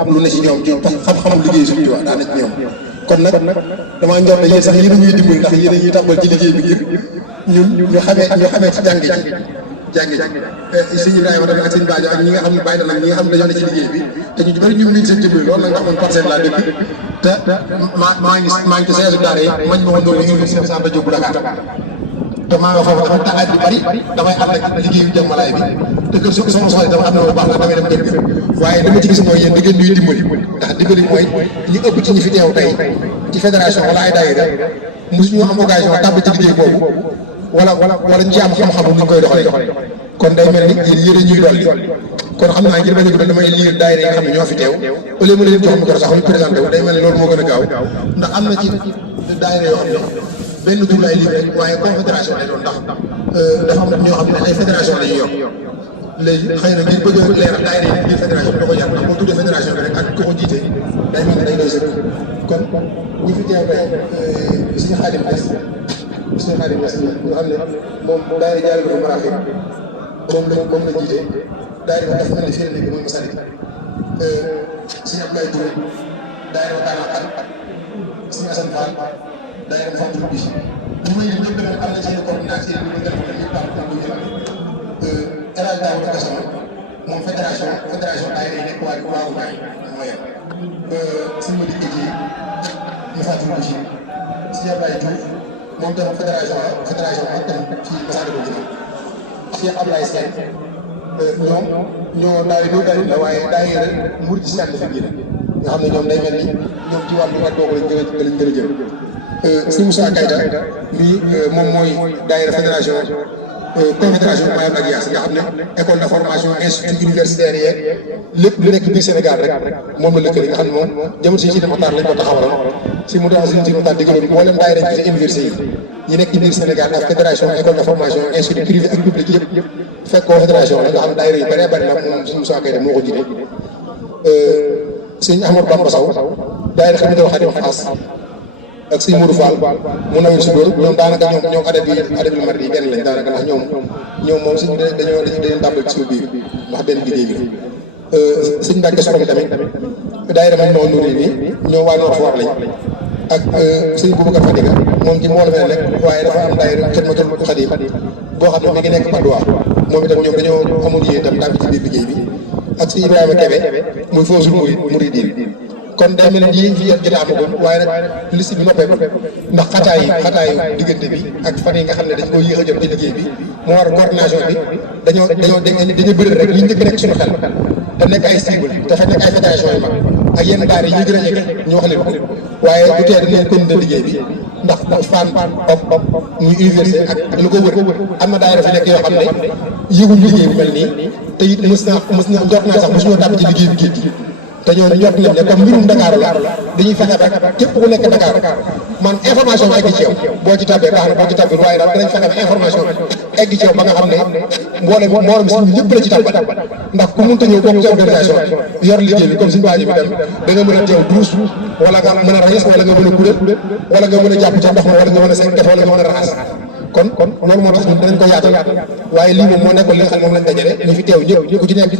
am lu ne ci ñoom ci xam-xamam liggéey suñu Tuubaa daa ne ci ñoom kon nag damaa njort ne yéen sax yéen a ñuy dimbali ndax yéen a ñuy tàmbal ci liggéey bi ngir ñu xamee ci jàng ji sëñ Ibrahima tamit ak sëñ Badio ak ñi nga xam ne bàyyi na nag ñi nga xam ne dañoo ne ci liggéey bi te ñu bëri ñu ngi leen seen dimbali loolu nag ndax man parcelle laa dëkk te maa ngi ci seesu daara yi mañ ma woon doon université Cheikh Anta Diop bu Dakar te maa nga foofu dafa taxaat bi bari damay ànd ak liggéeyu jàmmalaay bi te kër soxna soxna dama xam ne bu baax la damay dem kër ga waaye dama ci gis mooy yéen da ngeen ñuy dimbali ndax dimbali mooy ñu ëpp ci ñi fi teew tey ci fédération wala ay daayira mosu ñu am occasion tàbb ci liggéey boobu wala ñu ci am xam-xamu ni ñu koy doxalee kon day mel ni yéen yéen ñuy dolli kon xam naa ngir bañ a guddal damay lire daayira yi nga xam ne ñoo fi teew au lieu ma leen jox micro sax ñu présenté wu day mel ni loolu moo gën a gaaw ndax am na ci daayira yoo xam ne benn tur lay lire rek waaye confédération lay doon ndax dafa am ñoo xam ne ay fédération la ñuy yor léegi xëy na ngir bëgg a leeral daayira yi biir fédération bi da ko jar ndax boo tuddee fédération bi rek ak ko ko jiite day mel ni day doy sëkk kon ñi fi teew tey suñu Xaadim Ñas nga xam ne moom daayira jaarale ko maraaxi moom la jiite daayira dafa mel ni fii la nekk mooy Masalik suñu Abdoulaye Touré daayira daana xat suñu Assane Fall daayira Fatou bi ñu may ñëpp demee am na seen coordination yi ñu gën a mën a ñëpp am ko jël El Hadj Daouda Gassama moom fédération daayira yi nekk waagu maay mooy suñu Madi Iti ñu Fatou bi suñu Abdoulaye Diouf moom tam fédération ak tam ci Massalikul Jinaan Cheikh Abdoulaye Sène ñoo daayira la waaye daayira murid ci scientifique yi nga xam ne ñoom day mel ni ñoom ci wàllu at boobu lañ gën a jël sëñ Moussa Kayta mii moom mooy daayira fédération confédération Mayam ak Yaas nga xam ne école de formation institut universitaire yeeg lépp lu nekk biir Sénégal rek moom la lëkkale nga xam ne moom jamono si Maxtaar lañ ko taxawaloon si mu doon si Maxtaar digaloon mboolem daayira ci université yi ñi nekk ci biir Sénégal ak fédération école de formation institut privé ak public yëpp fekk ko fédération la nga xam ne daayira yu bëree bëri la moom sëñ Moussa Kayta moo ko jiite sëñ Amadou Bamba Sow daayira xam ne dafa Xadim Faas ak sëñ Modou Fall mu nawee si dóor ñoom daanaka ñoom adab mari yi benn lañ daanaka ndax ñoom moom suñ dañoo tàmbal ci suñu biir ndax benn liggéey bi sëñ Mbacke Sorom tamit daayira man moo nuri nii ñoo waa Nord Foire lañ ak sëñ Boubacar Fadiga moom ci mbooloo mel nekk waaye dafa am daayira Xidmatul Xadim boo xam ne mi ngi nekk Padois moom itam ñoom dañoo amul yéen itam tàmb ci biir liggéey bi ak sëñ Ibrahima Kebe muy foosul muridin kon day mel ni fi yéen jot a amagum waaye nag liste bi noppee ndax xataayu diggante bi ak fan yi nga xam ne dañ koy yéex a jot ci liggéey bi moo war coordination bi dañoo bëri rek li njëkk nekk suñu xel te nekk ay cible te fa nekk ay fédération yu mag ak yenn daara yi ñu gën a jege ñu wax leen ko waaye du tee dinañ continuer liggéey bi ndax fan op muy université ak lu ko wër am na daayira fi nekk yoo xam ne yëguñ liggéey bu mel nii te it mës na jot naa sax mosuñoo tàbb ci liggéey bi géej gi te ñoo jot nañ ne comme mbirum Dakar la dañuy fexe ba képp ku nekk Dakar man information bi egg ci yow boo ci tàbbee baax na boo ci tàbbee waaye daal dinañ fexe ba information bi egg ci yow ba nga xam ne mboolem si ñëpp la ci tàbbal ndax ku mënta ñëw bokk ci organisation bi yor liggéey bi comme suñu baaji bi dem da nga mën a teew douze wala nga mën a raxas wala nga mën a kuréel wala nga mën a jàpp ca ndox ma wala nga mën a def wala nga mën a raxas kon loolu moo tax ñun dinañ ko yaatal waaye lii moom moo nekkoon li nga xam moom lañ dajale ñu fi teew ñëpp ku ci nekk